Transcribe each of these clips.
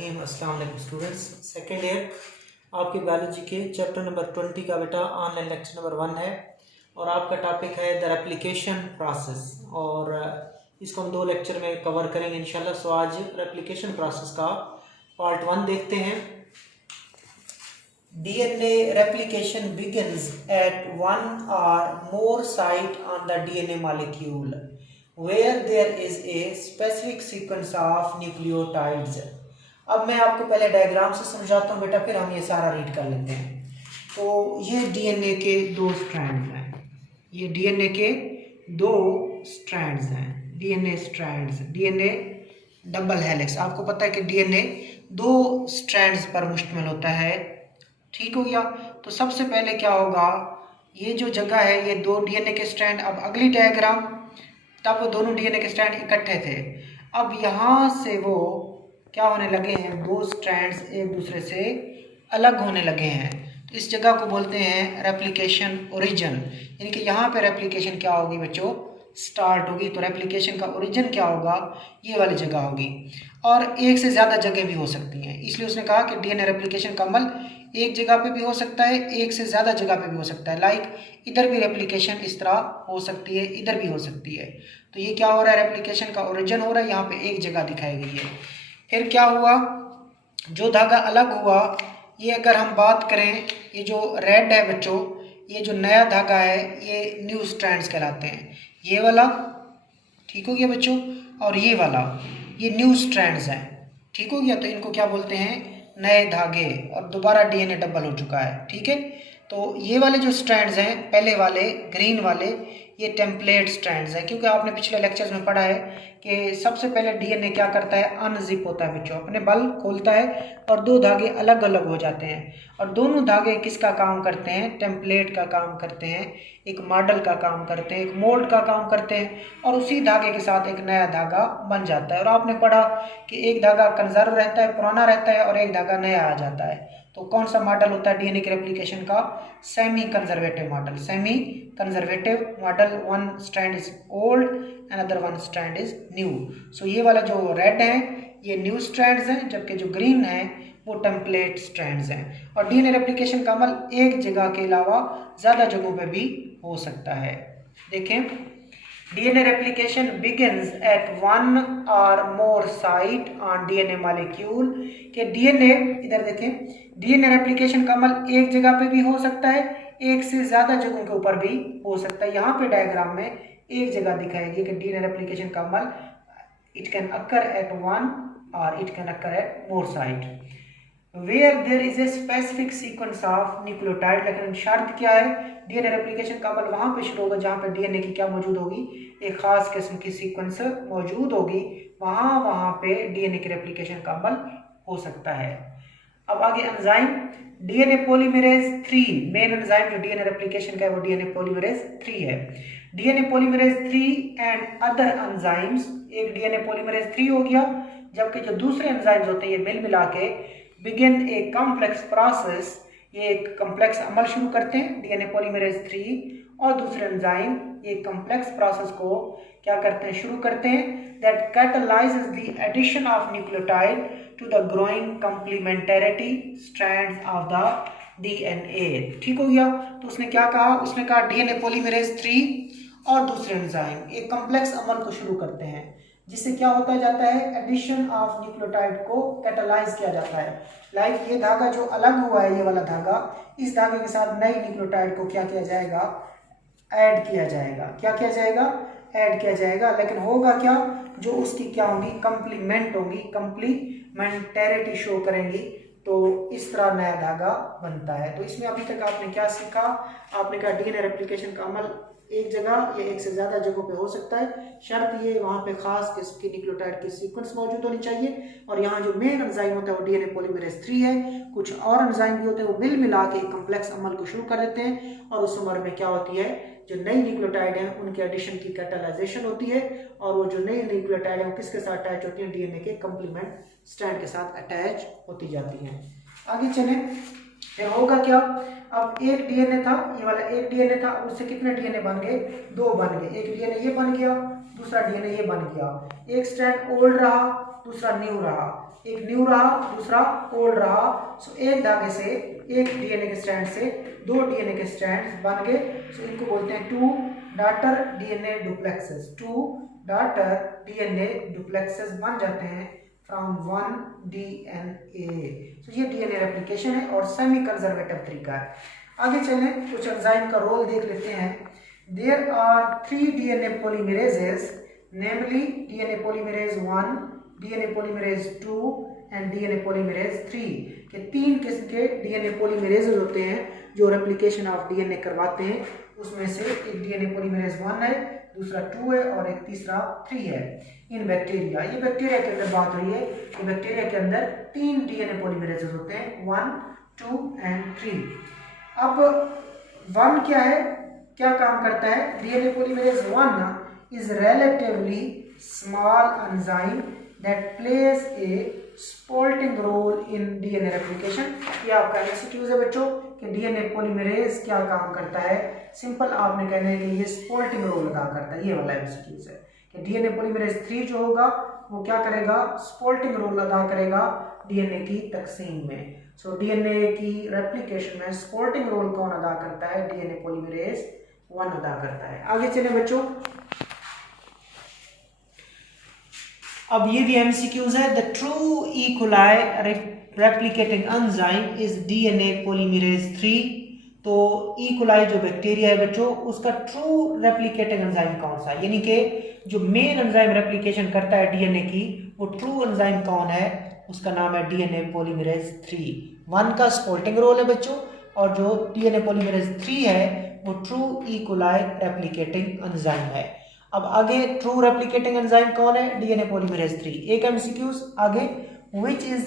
अस्सलाम वालेकुम students, second year आपके बायोलॉजी के चैप्टर नंबर 20 का बेटा ऑनलाइन लेक्चर नंबर 1 है और आपका टॉपिक है द रेप्लिकेशन प्रोसेस और इसको हम 2 लेक्चर में कवर करेंगे इंशाल्लाह। सो आज रेप्लिकेशन प्रोसेस का पार्ट 1 देखते हैं। DNA replication begins at one or more site on the DNA molecule where there is a specific sequence of nucleotides। अब मैं आपको पहले डायग्राम से समझाता हूँ बेटा, फिर हम ये सारा रीड कर लेते हैं। तो ये डीएनए के 2 स्ट्रैंड्स हैं, ये डीएनए के 2 स्ट्रैंड्स हैं, DNA strands, DNA double helix. आपको पता है कि डीएनए 2 स्ट्रैंड्स पर मुश्तमिल होता है, ठीक हो गया। तो सबसे पहले क्या होगा, ये जो जगह है ये 2 डीएनए के स्ट्रैंड, अब अगली डायग्राम तब वो दोनों डीएनए के स्ट्रैंड इकट्ठे थे, अब यहाँ से वो क्या होने लगे हैं, 2 स्ट्रैंड्स एक दूसरे से अलग होने लगे हैं। तो इस जगह को बोलते हैं रेप्लिकेशन ओरिजिन, यानी कि यहाँ पे रेप्लिकेशन क्या होगी बच्चों, स्टार्ट होगी। तो रेप्लिकेशन का ओरिजिन क्या होगा, ये वाली जगह होगी। और एक से ज़्यादा जगह भी हो सकती हैं, इसलिए उसने कहा कि डीएनए रेप्लिकेशन का अमल एक जगह पे भी हो सकता है, एक से ज़्यादा जगह पे भी हो सकता है। लाइक इधर भी रेप्लिकेशन इस तरह हो सकती है, इधर भी हो सकती है। तो ये क्या हो रहा है, रेप्लिकेशन का ओरिजिन हो रहा है, यहाँ पे एक जगह दिखाई गई है। फिर क्या हुआ, जो धागा अलग हुआ, ये अगर हम बात करें, ये जो रेड है बच्चों, ये जो नया धागा है ये न्यू स्ट्रैंड्स कहलाते हैं। ये वाला ठीक हो गया बच्चों, और ये वाला ये न्यू स्ट्रैंड्स हैं, ठीक हो गया। तो इनको क्या बोलते हैं, नए धागे, और दोबारा डीएनए डबल हो चुका है, ठीक है। तो ये वाले जो स्ट्रैंड्स हैं, पहले वाले ग्रीन वाले, ये टेम्पलेट स्ट्रैंड्स हैं, क्योंकि आपने पिछले लेक्चर्स में पढ़ा है कि सबसे पहले डीएनए क्या करता है, अनजिप होता है बच्चों, अपने बल खोलता है और 2 धागे अलग अलग हो जाते हैं, और दोनों धागे किसका काम करते हैं, टेम्पलेट का काम करते हैं, एक मॉडल का काम करते हैं, एक मोल्ड का काम करते हैं, और उसी धागे के साथ एक नया धागा बन जाता है। और आपने पढ़ा कि एक धागा कंजर्व रहता है, पुराना रहता है, और एक धागा नया आ जाता है। तो कौन सा मॉडल होता है डीएनए के रेप्लिकेशन का, semi conservative model, semi conservative model. 1 strand is old, another 1 strand is new. So ये वाला जो रेड है ये न्यू स्ट्रैंड्स हैं, जबकि जो ग्रीन है वो टेम्पलेट स्ट्रैंड्स हैं। और डीएनए रेप्लिकेशन का अमल एक जगह के अलावा ज़्यादा जगहों पे भी हो सकता है। देखें, DNA replication begins at one or more site on DNA molecule के DNA, इधर देखें, DNA रेप्लिकेशन का अमल एक जगह पे भी हो सकता है, एक से ज़्यादा जगहों के ऊपर भी हो सकता है। यहाँ पे डायग्राम में एक जगह दिखाएगी कि DNA रेप्लिकेशन का अमल it can occur at one और it can occur at more site where there is a specific sequence of nucleotide. लेकिन शर्त क्या है, डीएनए रेप्लिकेशन का अमल वहाँ पे शुरू होगा जहाँ पे डीएनए की क्या मौजूद होगी, एक खास किस्म की सीक्वेंस मौजूद होगी, वहाँ पे डीएनए की रेप्लिकेशन का अमल हो सकता है। अब आगे enzyme, DNA polymerase 3, main enzyme जो डीएनए रेप्लिकेशन का है वो डीएनए पॉलीमरेज 3 है। DNA polymerase 3 and other enzymes, एक डीएनए पॉलीमरेज 3 हो गया, जबकि जो दूसरे एंजाइम्स होते हैं ये मिल मिला के बिगिन ए कॉम्प्लेक्स प्रोसेस, ये एक कॉम्प्लेक्स अमल शुरू करते हैं डीएनए पॉलीमरेज 3 और दूसरे एंजाइम ये कॉम्प्लेक्स प्रोसेस को क्या करते हैं, शुरू करते हैं, that catalyses the addition of nucleotide to the growing complementarity strands of the DNA. ठीक हो गया। तो उसने क्या कहा, उसने कहा डीएनए पॉलीमरेज 3 और दूसरे एंजाइम एक कॉम्प्लेक्स अमल को शुरू करते हैं, जिससे क्या होता जाता है, एडिशन ऑफ न्यूक्लियोटाइड को कैटलाइज किया जाता है। लाइक ये धागा जो अलग हुआ है, ये वाला धागा, इस धागे के साथ नई न्यूक्लियोटाइड को क्या किया जाएगा, ऐड किया जाएगा। क्या किया जाएगा, ऐड किया जाएगा। लेकिन होगा क्या, जो उसकी क्या होगी, कंप्लीमेंट होगी, कंप्लीमेंटरिटी शो करेंगी, तो इस तरह नया धागा बनता है। तो इसमें अभी तक आपने क्या सीखा, आपने कहा डीएनए रेप्लिकेशन का अमल एक जगह या एक से ज़्यादा जगहों पे हो सकता है, शर्त ये वहाँ पे खास किस्म की न्यूक्लियोटाइड की सीक्वेंस मौजूद होनी चाहिए। और यहाँ जो मेन एंजाइम होता है वो डीएनए पॉलीमरेज 3 है, कुछ और एंजाइम भी होते हैं वो मिल मिला के कॉम्प्लेक्स अमल को शुरू कर देते हैं, और उस उम्र में क्या होती है, जो नई न्यूक्लियोटाइड है उनके एडिशन की कैटलाइजेशन होती है, और वो जो नई न्यूक्लियोटाइड है वो किसके साथ अटैच होती है, डीएनए के कॉम्प्लीमेंट स्ट्रैंड के साथ अटैच होती जाती हैं। आगे चले, फिर होगा क्या, अब एक डीएनए था, ये वाला एक डीएनए था, उससे कितने डीएनए बन गए, 2 बन गए। एक डीएनए ये बन गया, दूसरा डीएनए ये बन गया। एक स्ट्रैंड ओल्ड रहा, दूसरा न्यू रहा, एक न्यू रहा, दूसरा ओल्ड रहा। सो एक धागे से, एक डीएनए के स्ट्रैंड से दो डीएनए के स्ट्रैंड बन गए। सो इनको बोलते हैं two daughter DNA duplexes. Two daughter DNA duplexes बन जाते हैं फ्रॉम वन डीएनए। तो ये डीएनए रेप्लिकेशन है और सेमी कंजर्वेटिव तरीका है। आगे चलें, कुछ एंजाइम का रोल देख लेते हैं। There are 3 DNA polymerases, namely DNA polymerase 1, DNA polymerase 2 and DNA polymerase 3 के 3 किस्म के डीएनए पॉलीमरेजेस होते हैं जो रेप्लिकेशन ऑफ डीएनए करवाते हैं। उसमें से एक डीएनए पॉलीमरेज 1 है, दूसरा 2 है और एक तीसरा 3 है। इन बैक्टीरिया, ये बैक्टीरिया के अंदर बात हुई है कि बैक्टीरिया के अंदर 3 डीएनए पॉलीमरेजेस होते हैं, 1, 2 एंड 3। अब 1 क्या है, क्या काम करता है? DNA polymerase 1 is relatively small enzyme that plays a supporting role in DNA replication. ये आपका एमसीक्यूज है बच्चों कि डीएनए पॉलीमरेज क्या काम करता है। सिंपल आपने कहना है कि ये स्पोल्टिंग रोल अदा करता है, ये वाला एमसीक्यूज है कि डीएनए पॉलीमरेज 3 जो होगा वो क्या करेगा? स्पोल्टिंग रोल अदा करेगा डीएनए की तकसीम में। सो डीएनए की रेप्लिकेशन में स्पोल्टिंग रोल कौन अदा करता है? डीएनए पॉलीमरेज 1 अदा करता है। आगे चले बच्चों, अब ये भी एमसीक्यूज है। The true E coli replicating enzyme is DNA polymerase 3। तो ई कोलाई जो बैक्टीरिया है बच्चों, उसका ट्रू रेप्लिकेटिंग एंजाइम कौन सा है, यानी कि जो मेन एंजाइम रेप्लिकेशन करता है डीएनए की, वो ट्रू एंजाइम कौन है? उसका नाम है डीएनए पॉलीमरेज 3। 1 का स्पोल्टिंग रोल है बच्चों, और जो डीएनए पॉलीमरेज 3 है वो true E coli replicating enzyme है। अब आगे ट्रू रेप्लिकेटिंग एंजाइम कौन है? DNA polymerase 3। एक एमसीक्यूज आगे, which is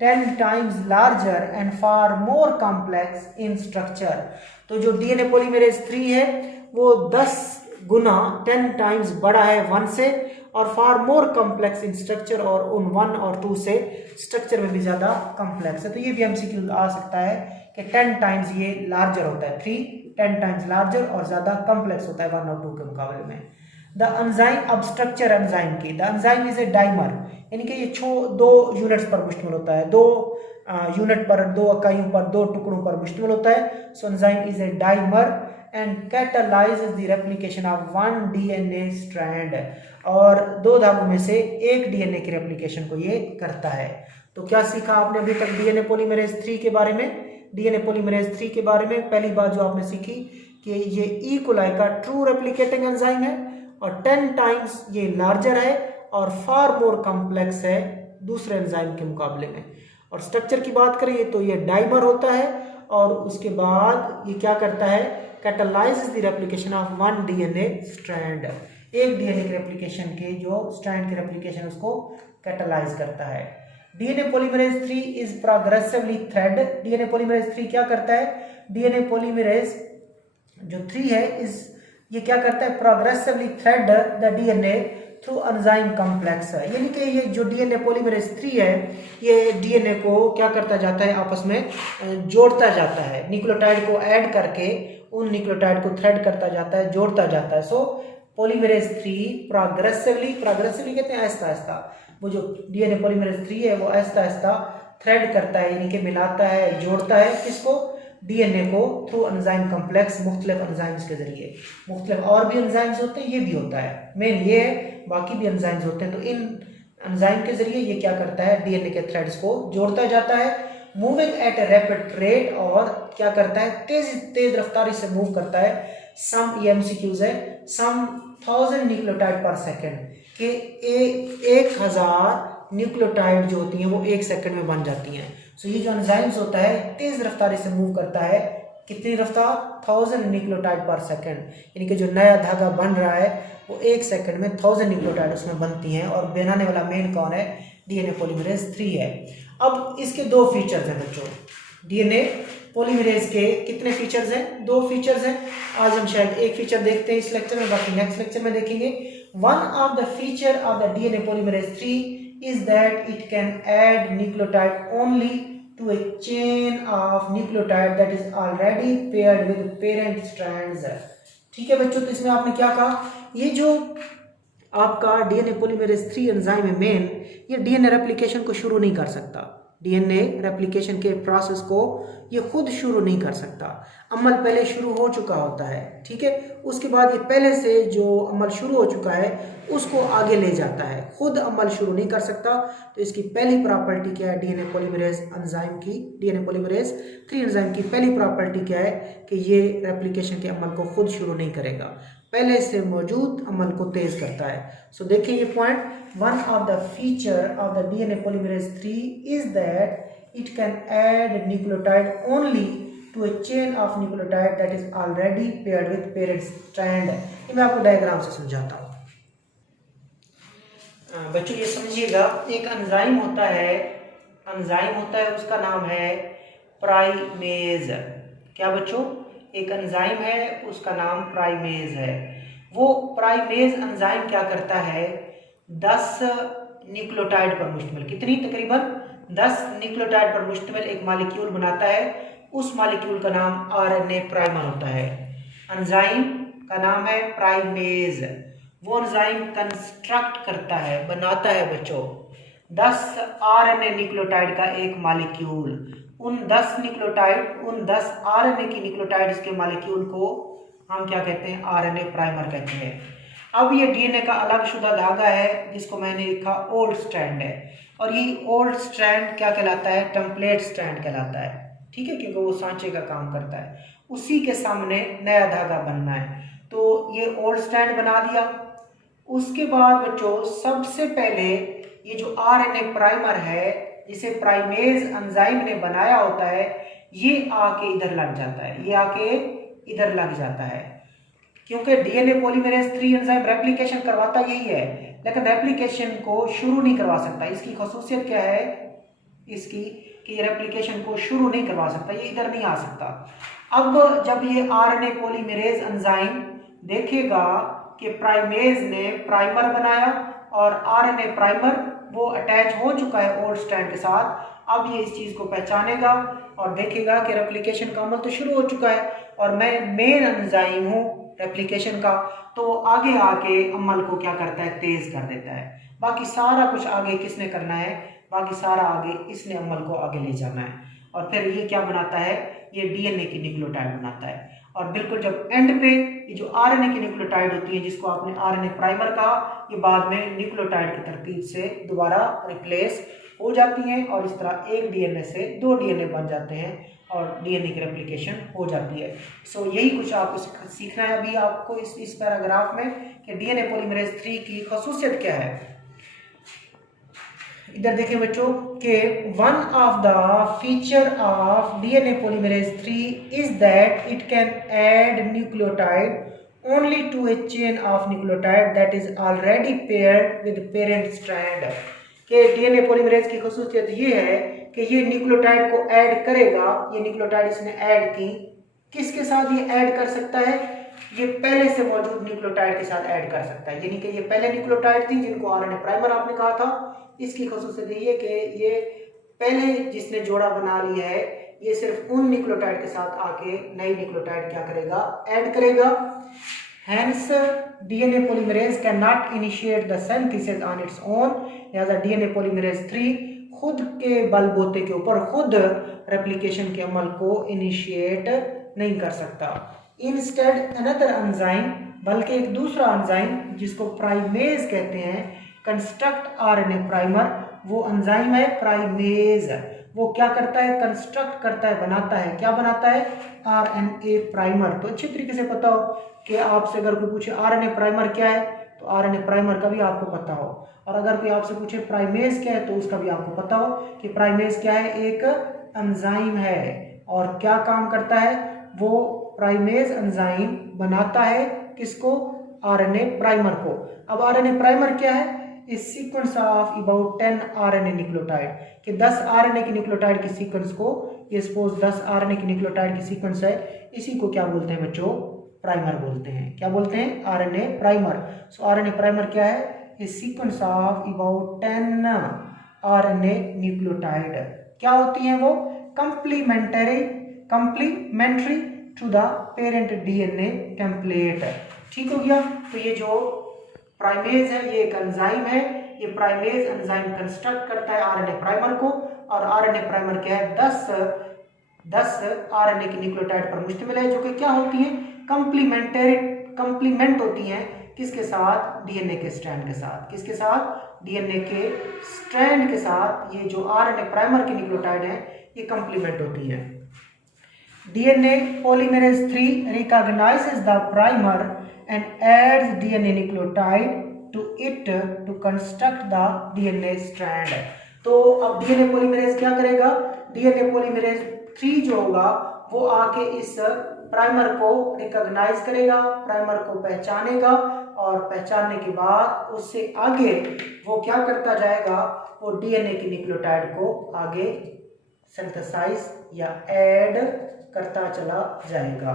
10 times larger and far more complex in structure। तो जो डीएनए पॉलीमरेज 3 है वो 10 गुना 10 टाइम्स बड़ा है 1 से, और फार मोर कॉम्प्लेक्स इन स्ट्रक्चर, और उन 1 और 2 से स्ट्रक्चर में भी ज्यादा कॉम्प्लेक्स है। तो ये भी एमसीक्यू आ सकता है कि 10 टाइम्स ये लार्जर होता है, 3 10 टाइम्स लार्जर और ज्यादा कॉम्प्लेक्स होता है 1 और 2 के मुकाबले में। द एंजाइम, अब स्ट्रक्चर एंजाइम की, the enzyme is a dimer, यानी कि ये 2 यूनिट्स पर मुश्तमिल होता है, 2 यूनिट पर, 2 इकाइयों पर, 2 टुकड़ों पर मुश्तमिल होता है। So enzyme is a dimer and catalyses the replication of 1 DNA strand, और 2 धागों में से एक डीएनए की रेप्लिकेशन को ये करता है। तो क्या सीखा आपने अभी तक डीएनए पॉलीमरेज 3 के बारे में? डीएनए पॉलीमरेज 3 के बारे में पहली बात जो आपने सीखी कि ये ई कोलाई का ट्रू रेप्लिकेटिंग एंजाइम है, और 10 टाइम्स ये लार्जर है और फार मोर कॉम्प्लेक्स है दूसरे एंजाइम के मुकाबले में। और स्ट्रक्चर की बात करें तो ये डाइमर होता है, और उसके बाद ये क्या करता है? Catalyses the replication of 1 DNA strand, एक डीएनए के रेप्लिकेशन के जो स्ट्रैंड के रेप्लिकेशन उसको कैटालाइज करता है। DNA polymerase 3 is progressively thread. DNA polymerase 3 क्या करता है? डीएनए पॉलीमरेज जो 3 है इस ये क्या करता है? Progressively thread the DNA through enzyme complex है, यानी कि ये जो डीएनए पॉलीमरेज 3 है ये डीएनए को क्या करता जाता है? आपस में जोड़ता जाता है, न्यूक्लियोटाइड को ऐड करके उन न्यूक्लियोटाइड को थ्रेड करता जाता है, जोड़ता जाता है। सो पॉलीमरेज 3 प्रोग्रेसिवली कहते हैं आहिस्ता आहिस्ता, वो जो डीएनए पॉलीमरेज 3 है वो आहिस्ता आहिस्ता थ्रेड करता है, यानी कि मिलाता है, जोड़ता है किसको? डीएनए को थ्रू एंजाइम कॉम्प्लेक्स, मुख्तलिफ एंजाइम्स के जरिए। मुख्तलिफ और भी एंजाइम्स होते हैं, ये भी होता है, मेन ये है, बाकी भी एंजाइम्स होते हैं। तो इन एंजाइम के जरिए ये क्या करता है? डीएनए के थ्रेड्स को जोड़ता जाता है, moving at a rapid rate, और क्या करता है? तेज रफ्तारी से मूव करता है। सम, ये एमसीक्यूज है, सम 1000 न्यूक्लियोटाइड पर सेकेंड, के 1000 न्यूक्लियोटाइड जो होती हैं वो 1 सेकंड में बन जाती हैं। सो ये जो एंजाइम्स होता है तेज रफ्तारी से मूव करता है, कितनी रफ्तार? 1000 न्यूक्लियोटाइड पर सेकंड, यानी कि जो नया धागा बन रहा है वो 1 सेकंड में 1000 न्यूक्लियोटाइड उसमें बनती हैं, और बनाने वाला मेन कौन है? डीएनए पॉलीमरेज 3 है। अब इसके 2 फीचर्स हैं बच्चों, डीएनए पॉलीमरेज के कितने फीचर्स हैं? 2 फीचर्स हैं। आज हम शायद एक फीचर देखते हैं इस लेक्चर में, बाकी नेक्स्ट लेक्चर में देखेंगे। One of the feature of the DNA polymerase 3 is that it can add nucleotide only to a chain of nucleotide that is already paired with parent strands। ठीक है बच्चों, तो इसमें आपने क्या कहा? ये जो आपका डीएनए पॉलीमरेज 3 एंजाइम है मेन, ये डीएनए रेप्लिकेशन को शुरू नहीं कर सकता। डीएनए रेप्लिकेशन के प्रोसेस को ये खुद शुरू नहीं कर सकता। अमल पहले शुरू हो चुका होता है, ठीक है। उसके बाद ये पहले से जो अमल शुरू हो चुका है उसको आगे ले जाता है, खुद अमल शुरू नहीं कर सकता। तो इसकी पहली प्रॉपर्टी क्या है डीएनए पॉलीमरेज एंजाइम की, डीएनए पॉलीमरेज 3 एंजाइम की पहली प्रॉपर्टी क्या है कि ये रेप्लिकेशन के अमल को खुद शुरू नहीं करेगा, पहले से मौजूद अमल को तेज करता है। सो देखिए ये point, one of the feature of the DNA polymerase 3 is that it can add nucleotide only to a chain of nucleotide that is already paired with parent strand. ये मैं आपको डायग्राम से समझाता हूँ। बच्चों ये समझिएगा, एक एंजाइम होता है, उसका नाम है प्राइमेज। क्या बच्चों? एक एंजाइम है, उसका नाम प्राइमेज है। वो प्राइमेज एंजाइम क्या करता है, 10 न्यूक्लियोटाइड पर मुश्तमिल, कितनी, तकरीबन 10 न्यूक्लियोटाइड पर मुश्तमिल एक मॉलिक्यूल बनाता है। उस मॉलिक्यूल का नाम आरएनए प्राइमर होता है। एंजाइम का नाम है प्राइमेज। वो एंजाइम कंस्ट्रक्ट करता है, बनाता है बच्चों 10 आरएनए न्यूक्लियोटाइड का एक मॉलिक्यूल। उन 10 आरएनए की न्यूक्लियोटाइड्स के मॉलिक्यूल को हम क्या कहते हैं, आरएनए प्राइमर कहते हैं। अब ये डीएनए का अलग शुदा धागा है जिसको मैंने लिखा ओल्ड स्ट्रैंड है, और ये ओल्ड स्ट्रैंड क्या कहलाता है, टेम्पलेट स्ट्रैंड कहलाता है, ठीक है, क्योंकि वो सांचे का काम करता है। उसी के सामने नया धागा बनना है, तो ये ओल्ड स्ट्रैंड बना दिया। उसके बाद बच्चों सबसे पहले ये जो आरएनए प्राइमर है, जिसे प्राइमेज एंजाइम ने बनाया होता है, ये आके इधर लग जाता है, ये आके इधर लग जाता है, क्योंकि डीएनए पॉलीमरेज 3 एंजाइम रेप्लिकेशन करवाता यही है, लेकिन रेप्लिकेशन को शुरू नहीं करवा सकता। इसकी खासियत क्या है इसकी, कि ये रेप्लिकेशन को शुरू नहीं करवा सकता, ये इधर नहीं आ सकता। अब जब ये आरएनए पॉलीमरेज एंजाइम देखेगा कि प्राइमेज ने प्राइमर बनाया और आरएनए प्राइमर वो अटैच हो चुका है ओल्ड स्ट्रैंड के साथ, अब ये इस चीज को पहचानेगा और देखेगा कि रेप्लिकेशन का अमल तो शुरू हो चुका है और मैं मेन एंजाइम हूँ रेप्लिकेशन का, तो आगे आके अमल को क्या करता है, तेज कर देता है। बाकी सारा कुछ आगे किसने करना है, बाकी सारा आगे इसने अमल को आगे ले जाना है। और फिर ये क्या बनाता है, ये डीएनए की न्यूक्लियोटाइड बनाता है। और बिल्कुल जब एंड पे ये जो आरएनए की न्यूक्लियोटाइड होती है, जिसको आपने आरएनए प्राइमर कहा, ये बाद में न्यूक्लियोटाइड की तरतीब से दोबारा रिप्लेस हो जाती हैं और इस तरह एक डीएनए से 2 डीएनए बन जाते हैं और डीएनए की रेप्लिकेशन हो जाती है। सो यही कुछ आपको सीखना है अभी आपको इस पैराग्राफ में कि डीएनए पॉलीमरेज 3 की खासियत क्या है। इधर देखें बच्चों कि one of the feature of DNA polymerase 3 is that it can add nucleotide only to a chain of nucleotide that is already paired with parent strand. के डीएनए पॉलीमरेज की खासियत ये है कि ये न्यूक्लियोटाइड को ऐड करेगा, ये न्यूक्लियोटाइड इसने ऐड की, किसके साथ ये ऐड कर सकता है, ये पहले से मौजूद न्यूक्लियोटाइड के साथ ऐड कर सकता है। यानी कि ये पहले न्यूक्लियोटाइड थी जिनको आरएनए प्राइमर आपने कहा था, इसकी खासियत ये कि ये पहले जिसने जोड़ा बना लिया है, ये सिर्फ उन न्यूक्लियोटाइड के साथ आके नई न्यूक्लियोटाइड क्या करेगा, ऐड करेगा। Hence, DNA polymerase cannot initiate the synthesis on its own। लिहाजा DNA polymerase 3 खुद के बलबूते के ऊपर खुद रेप्लिकेशन के अमल को इनिशिएट नहीं कर सकता। इंस्टेड अनदर एंजाइम, बल्कि एक दूसरा एंजाइम जिसको प्राइमेज कहते हैं, कंस्ट्रक्ट आरएनए प्राइमर, वो एंजाइम है प्राइमेज। वो क्या करता है, कंस्ट्रक्ट करता है, बनाता है। क्या बनाता है, आरएनए प्राइमर। तो अच्छी तरीके से पता हो कि आपसे अगर कोई पूछे आरएनए प्राइमर क्या है, तो आरएनए प्राइमर का भी आपको पता हो, और अगर कोई आपसे पूछे प्राइमेज क्या है, तो उसका भी आपको पता हो कि प्राइमेज क्या है, एक एंजाइम है और क्या काम करता है, वो प्राइमेज एंजाइम बनाता है किसको, आरएनए प्राइमर को। अब आरएनए प्राइमर क्या है, इस sequence of about 10 RNA nucleotide, कि 10 आरएनए की न्यूक्लियोटाइड की सीक्वेंस को, ये सपोज 10 आरएनए की न्यूक्लियोटाइड की सीक्वेंस है, इसी को क्या बोलते हैं बच्चों, प्राइमर बोलते हैं। क्या बोलते हैं, RNA primer. So RNA primer क्या है, a sequence of about 10 RNA nucleotide. क्या होती हैं वो, complementary to the parent DNA template. ठीक हो गया। तो ये जो प्राइमेज है, ये एक एंजाइम है, ये प्राइमेज एंजाइम कंस्ट्रक्ट करता है आरएनए प्राइमर को, और आरएनए प्राइमर क्या है, 10 आरएनए की न्यूक्लियोटाइड पर मुश्तमिल है, जो कि क्या होती है, कंप्लीमेंट होती हैं किसके साथ, डीएनए के स्ट्रैंड के साथ। किसके साथ, डीएनए के स्ट्रैंड के साथ ये जो आरएनए प्राइमर की न्यूक्लियोटाइड है ये कंप्लीमेंट होती है। DNA polymerase 3 recognizes the primer and adds DNA nucleotide to it to construct the DNA strand। तो अब DNA polymerase क्या करेगा, DNA polymerase 3 जो होगा वो आके इस प्राइमर को रिकॉग्नाइज करेगा, प्राइमर को पहचानेगा, और पहचानने के बाद उससे आगे वो क्या करता जाएगा, वो डीएनए की न्यूक्लियोटाइड को आगे सिंथेसाइज या ऐड करता चला जाएगा।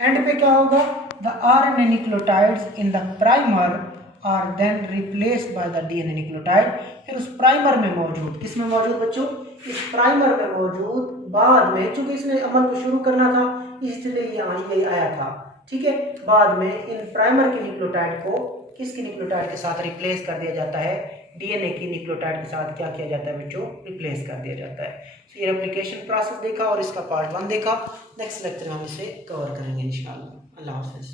एंड पे क्या होगा, the RNA nucleotides in the primer are then replaced by the DNA nucleotide. फिर उस प्राइमर में मौजूद, किसमें मौजूद बच्चों, इस प्राइमर में मौजूद, बाद में चूंकि इसने अमल को शुरू करना था इसलिए ये आया था, ठीक है, बाद में इन प्राइमर की न्यूक्लियोटाइड को किसकी न्यूक्लियोटाइड के साथ रिप्लेस कर दिया जाता है, डीएनए की न्यूक्लियोटाइड के साथ क्या किया जाता है बच्चों, रिप्लेस कर दिया जाता है। तो ये रेप्लिकेशन प्रोसेस देखा और इसका पार्ट 1 देखा। नेक्स्ट लेक्चर में हम इसे कवर करेंगे इंशाल्लाह। अल्लाह हाफिज़।